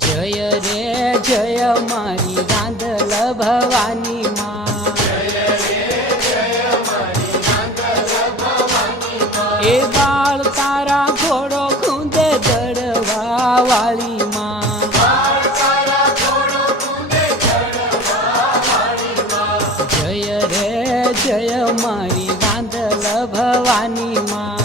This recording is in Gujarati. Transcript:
જય રે, જય મારી રાંધલ ભવાની માં. એ બાળ તારા ઘોડો ખૂંદે દડવા વાળી જય રે, જય મારી રાંધલ ભવાની માં.